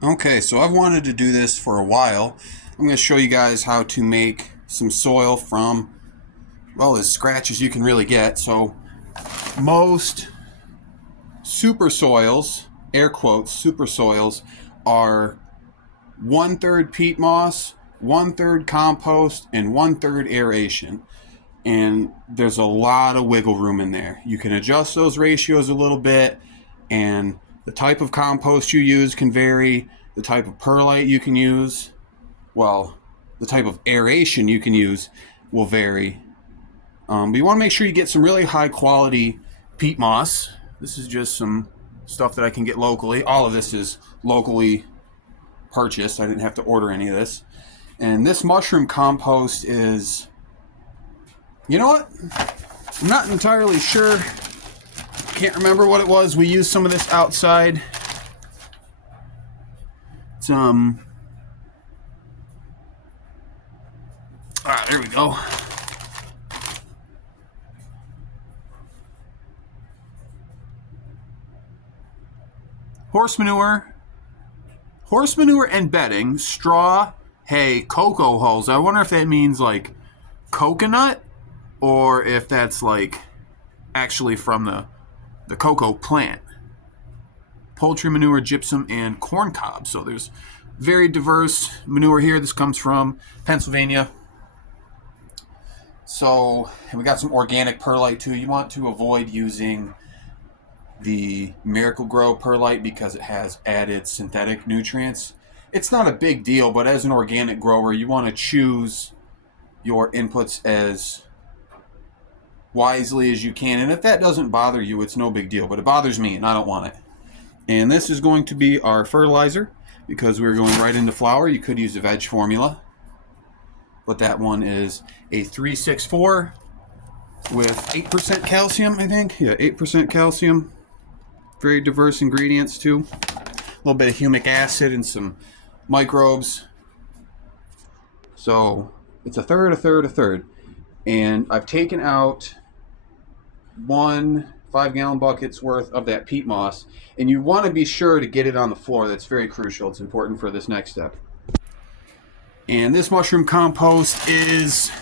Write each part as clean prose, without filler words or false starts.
Okay, so I've wanted to do this for a while. I'm going to show you guys how to make some soil from, well, as scratch as you can really get. So most super soils, air quotes, super soils, are 1/3 peat moss, 1/3 compost, and 1/3 aeration. And there's a lot of wiggle room in there. You can adjust those ratios a little bit, and the type of compost you use can vary. The type of perlite you can use, well, the type of aeration you can use will vary. But you want to make sure you get some really high quality peat moss. This is just some stuff that I can get locally. All of this is locally purchased. I didn't have to order any of this. And this mushroom compost is, you know what? I'm not entirely sure. Can't remember what it was. We used some of this outside. It's there we go. Horse manure and bedding, straw, hay, cocoa hulls. I wonder if that means like coconut, or if that's like actually from the cocoa plant. Poultry manure, gypsum, and corn cob. So there's very diverse manure here. This comes from Pennsylvania. So, and we got some organic perlite too. You want to avoid using the Miracle-Gro perlite because it has added synthetic nutrients. It's not a big deal, but as an organic grower, you want to choose your inputs as wisely as you can. And if that doesn't bother you, it's no big deal. But it bothers me, and I don't want it. And this is going to be our fertilizer because we're going right into flower. You could use a veg formula, but that one is a 364 with 8% calcium, I think. Yeah, 8% calcium. Very diverse ingredients too. A little bit of humic acid and some microbes. So it's a third, a third, a third. And I've taken out 1 5-gallon bucket's worth of that peat moss. And you want to be sure to get it on the floor. That's very crucial. It's important for this next step. And this mushroom compost is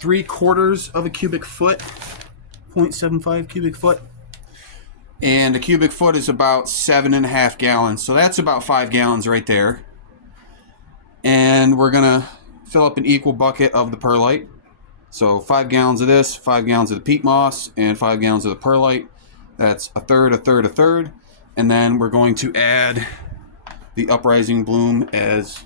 3/4 of a cubic foot, 0.75 cubic foot. And a cubic foot is about 7.5 gallons. So that's about 5 gallons right there. And we're going to fill up an equal bucket of the perlite. So 5 gallons of this, 5 gallons of the peat moss, and 5 gallons of the perlite. That's a third, a third, a third. And then we're going to add the uprising bloom as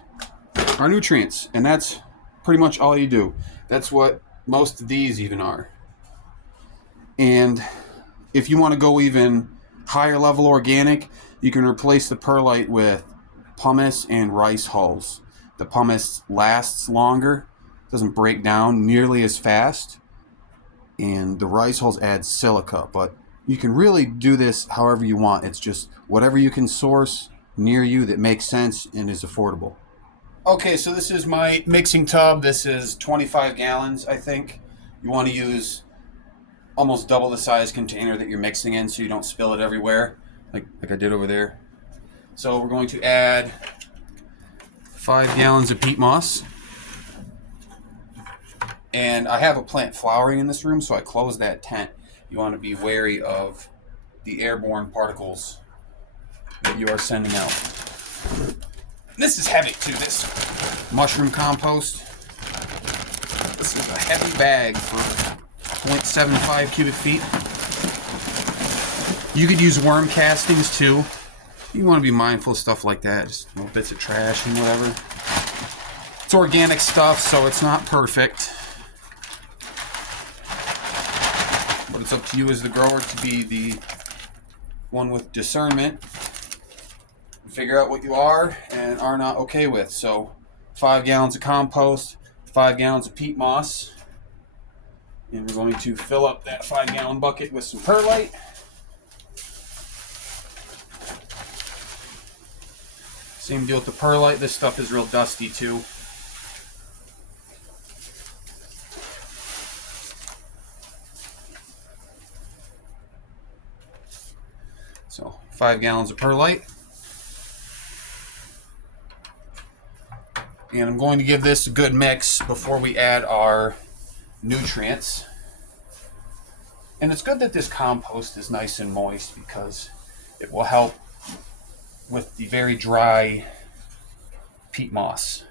our nutrients. And that's pretty much all you do. That's what most of these even are. And if you want to go even higher level organic, you can replace the perlite with pumice and rice hulls. The pumice lasts longer, doesn't break down nearly as fast, and the rice hulls add silica. But you can really do this however you want. It's just whatever you can source near you that makes sense and is affordable. Okay, so this is my mixing tub. This is 25 gallons, I think. You want to use almost double the size container that you're mixing in so you don't spill it everywhere like I did over there. So we're going to add 5 gallons of peat moss. And I have a plant flowering in this room, so I closed that tent. You want to be wary of the airborne particles that you are sending out. This is heavy too, this mushroom compost. This is a heavy bag for 0.75 cubic feet. You could use worm castings too. You want to be mindful of stuff like that, just little bits of trash and whatever. It's organic stuff, so it's not perfect. But it's up to you as the grower to be the one with discernment. Figure out what you are and are not okay with. So 5 gallons of compost, 5 gallons of peat moss. And we're going to fill up that 5-gallon bucket with some perlite. Same deal with the perlite. This stuff is real dusty too. So 5 gallons of perlite. And I'm going to give this a good mix before we add our nutrients. And it's good that this compost is nice and moist because it will help with the very dry peat moss.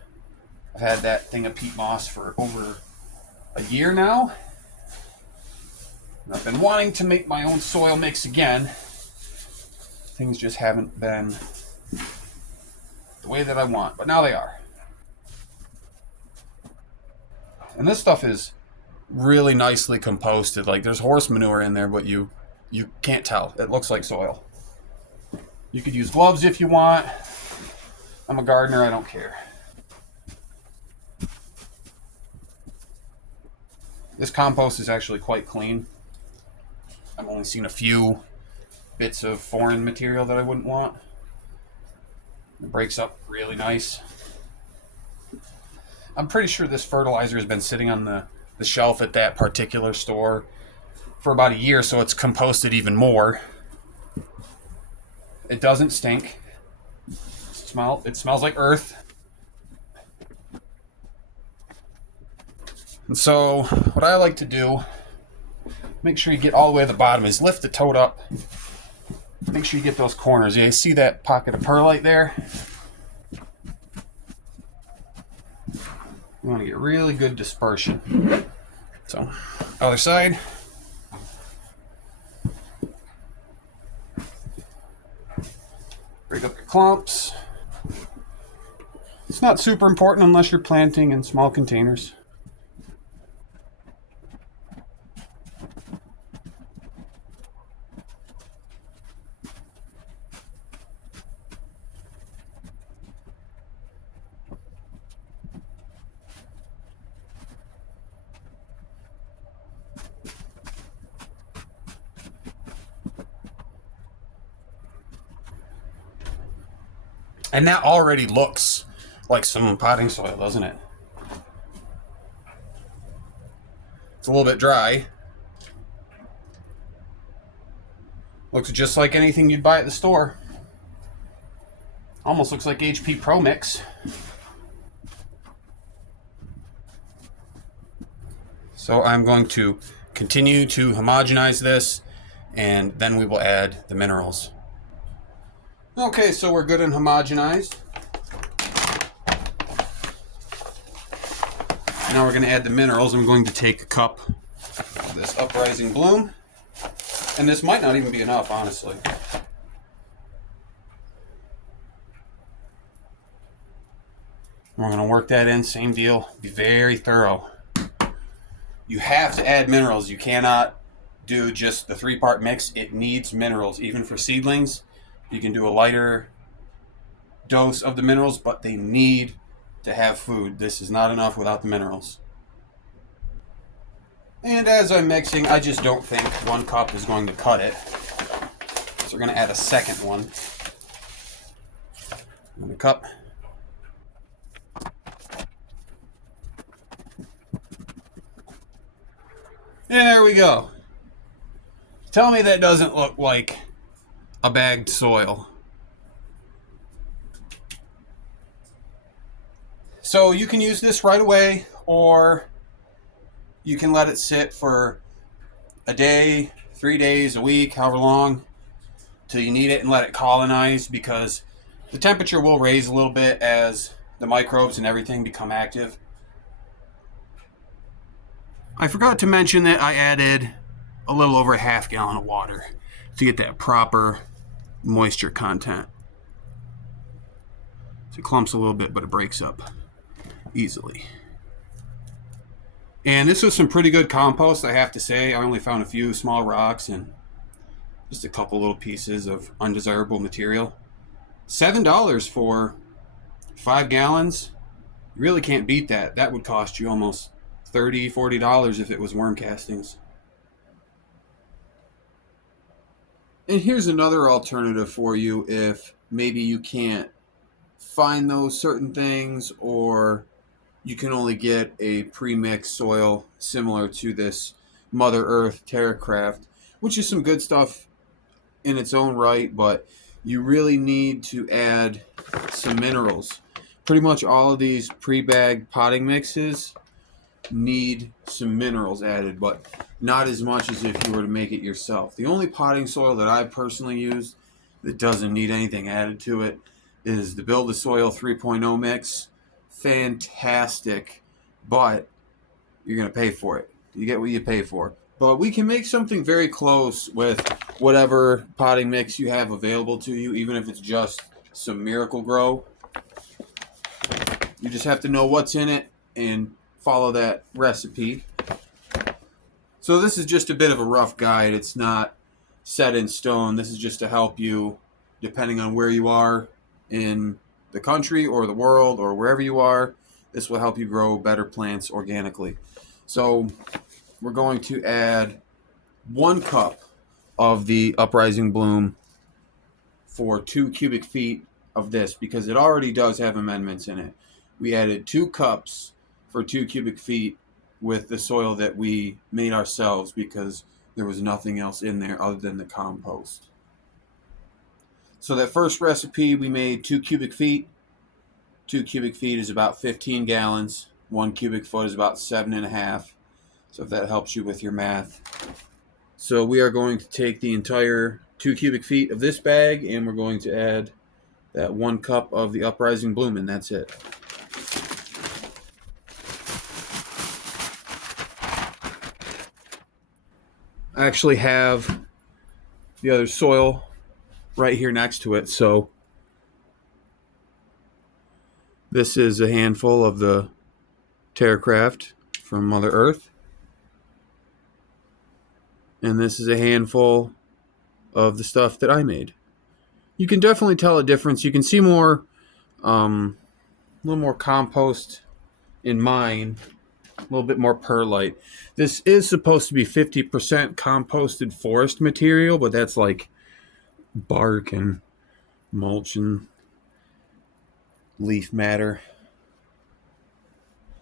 I've had that thing of peat moss for over a year now. And I've been wanting to make my own soil mix again. Things just haven't been the way that I want, but now they are. And this stuff is really nicely composted. Like, there's horse manure in there, but you can't tell. It looks like soil. You could use gloves if you want. I'm a gardener, I don't care. This compost is actually quite clean. I've only seen a few bits of foreign material that I wouldn't want. It breaks up really nice. I'm pretty sure this fertilizer has been sitting on the shelf at that particular store for about a year, so it's composted even more. It doesn't stink. It smells like earth. And so what I like to do, make sure you get all the way to the bottom, is lift the tote up. Make sure you get those corners. Yeah, you see that pocket of perlite there? You want to get really good dispersion. So, other side. Break up your clumps. It's not super important unless you're planting in small containers. And that already looks like some potting soil, doesn't it? It's a little bit dry. Looks just like anything you'd buy at the store. Almost looks like HP Pro Mix. So I'm going to continue to homogenize this, and then we will add the minerals. Okay, so we're good and homogenized. Now we're going to add the minerals. I'm going to take a cup of this Uprising Bloom. And this might not even be enough, honestly. We're going to work that in, same deal. Be very thorough. You have to add minerals. You cannot do just the 3-part mix. It needs minerals, even for seedlings. You can do a lighter dose of the minerals, but they need to have food. This is not enough without the minerals. And as I'm mixing, I just don't think 1 cup is going to cut it. So we're going to add a second one. 1 cup. And there we go. Tell me that doesn't look like a bagged soil. So you can use this right away, or you can let it sit for a day, 3 days, a week, however long, till you need it, and let it colonize, because the temperature will raise a little bit as the microbes and everything become active. I forgot to mention that I added a little over a half gallon of water to get that proper moisture content. So it clumps a little bit, but it breaks up easily. And this was some pretty good compost, I have to say. I only found a few small rocks and just a couple little pieces of undesirable material. $7 for 5 gallons. You really can't beat that. That would cost you almost $30, $40 if it was worm castings. And here's another alternative for you if maybe you can't find those certain things, or you can only get a pre-mixed soil similar to this Mother Earth TerraCraft, which is some good stuff in its own right, but you really need to add some minerals. Pretty much all of these pre-bagged potting mixes need some minerals added, but not as much as if you were to make it yourself. The only potting soil that I've personally used that doesn't need anything added to it is the Build the Soil 3.0 mix. Fantastic, but you're going to pay for it. You get what you pay for. But we can make something very close with whatever potting mix you have available to you, even if it's just some Miracle Grow. You just have to know what's in it and follow that recipe. So this is just a bit of a rough guide. It's not set in stone. This is just to help you, depending on where you are in the country or the world or wherever you are. This will help you grow better plants organically. So we're going to add 1 cup of the Uprising Bloom for 2 cubic feet of this, because it already does have amendments in it. We added 2 cups for 2 cubic feet with the soil that we made ourselves, because there was nothing else in there other than the compost. So that first recipe, we made 2 cubic feet. 2 cubic feet is about 15 gallons. 1 cubic foot is about 7.5. So if that helps you with your math. So we are going to take the entire 2 cubic feet of this bag, and we're going to add that 1 cup of the Uprising Bloom, and that's it. I actually have the other soil right here next to it. So this is a handful of the Terracraft from Mother Earth. And this is a handful of the stuff that I made. You can definitely tell a difference. You can see more, a little more compost in mine, a little bit more perlite. This is supposed to be 50% composted forest material, but that's like bark and mulch and leaf matter.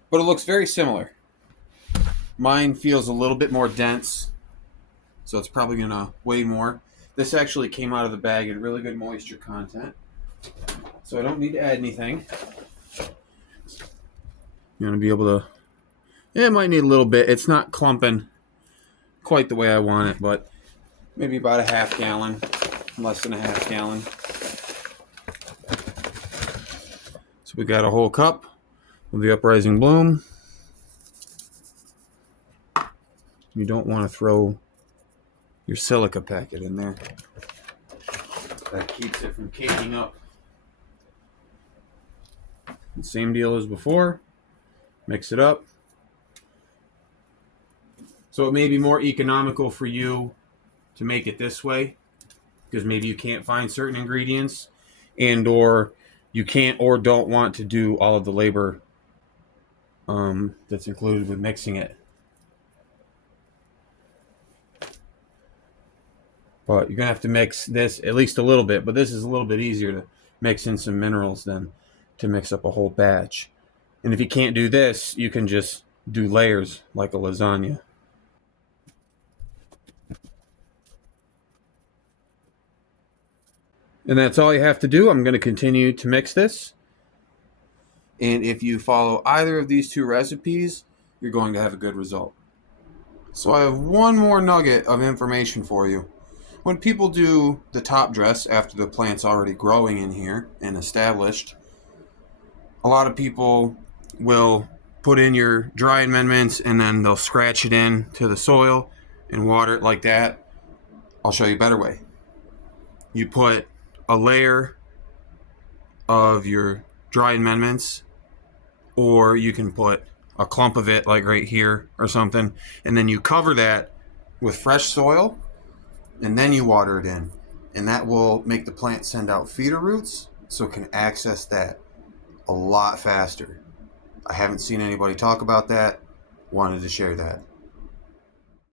But it looks very similar. Mine feels a little bit more dense, so it's probably going to weigh more. This actually came out of the bag in really good moisture content, so I don't need to add anything. You're going to be able to... It might need a little bit. It's not clumping quite the way I want it, but maybe about a half gallon, less than a half gallon. So we got a whole cup of the Uprising Bloom. You don't want to throw your silica packet in there. That keeps it from caking up. Same deal as before. Mix it up. So it may be more economical for you to make it this way, because maybe you can't find certain ingredients, and or you can't or don't want to do all of the labor that's included with mixing it. But you're going to have to mix this at least a little bit, but this is a little bit easier to mix in some minerals than to mix up a whole batch. And if you can't do this, you can just do layers like a lasagna. And that's all you have to do. I'm going to continue to mix this. And if you follow either of these 2 recipes, you're going to have a good result. So I have one more nugget of information for you. When people do the top dress after the plant's already growing in here and established, a lot of people will put in your dry amendments and then they'll scratch it in to the soil and water it like that. I'll show you a better way. You put a layer of your dry amendments, or you can put a clump of it like right here or something, and then you cover that with fresh soil, and then you water it in, and that will make the plant send out feeder roots so it can access that a lot faster. I haven't seen anybody talk about that. Wanted to share that.